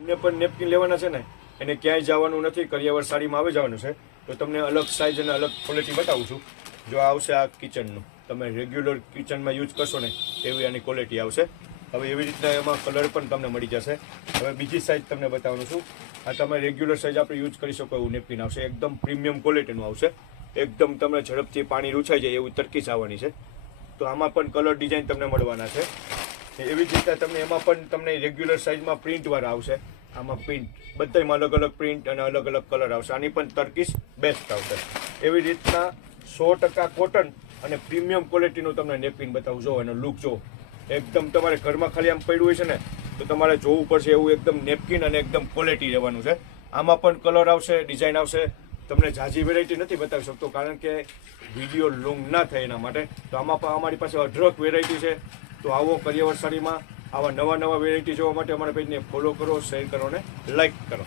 તમને પણ નેપકિન લેવાના છે ને એને ક્યાંય જવાનું નથી, કરિયાવર સાડીમાં આવી જવાનું છે. તો તમને અલગ સાઇઝ અને અલગ ક્વોલિટી બતાવું છું. જો આવશે આ કિચનનું, તમે રેગ્યુલર કિચનમાં યુઝ કરશો ને એવી આની ક્વોલિટી આવશે. હવે એવી રીતના એમાં કલર પણ તમને મળી જશે. હવે બીજી સાઇઝ તમને બતાવવાનું છું. આ તમે રેગ્યુલર સાઇઝ આપણે યુઝ કરી શકો એવું નેપકિન આવશે. એકદમ પ્રીમિયમ ક્વોલિટીનું આવશે. એકદમ તમને ઝડપથી પાણી રૂછાઈ જાય એવું તરકીશ આવવાની છે. તો આમાં પણ કલર ડિઝાઇન તમને મળવાના છે. એવી જ રીતે તમને એમાં પણ તમને રેગ્યુલર સાઇઝમાં પ્રિન્ટવાળા આવશે. આમાં પ્રિન્ટ બધામાં અલગ અલગ પ્રિન્ટ અને અલગ અલગ કલર આવશે. આની પણ તરકીશ બેસ્ટ આવશે. એવી રીતના 100% કોટન અને પ્રીમિયમ ક્વોલિટીનું તમને નેપકિન બતાવું. જો એનો લુક જો એકદમ તમારે ઘરમાં ખાલી આમ પડ્યું હોય છે ને તો તમારે જોવું પડશે એવું એકદમ નેપકિન અને એકદમ ક્વોલિટી રહેવાનું છે. આમાં પણ કલર આવશે, ડિઝાઇન આવશે. તમને ઝાઝી વેરાયટી નથી બતાવી શકતો કારણ કે વિડીયો લોંગ ના થાય એના માટે. તો આમાં પણ અમારી પાસે અઢળક વેરાયટી છે. તો આવો કરિયાવર સાડીમાં આવા નવા વેરાયટી જોવા માટે અમારા પેજને ફોલો કરો, શેર કરો અને લાઈક કરો.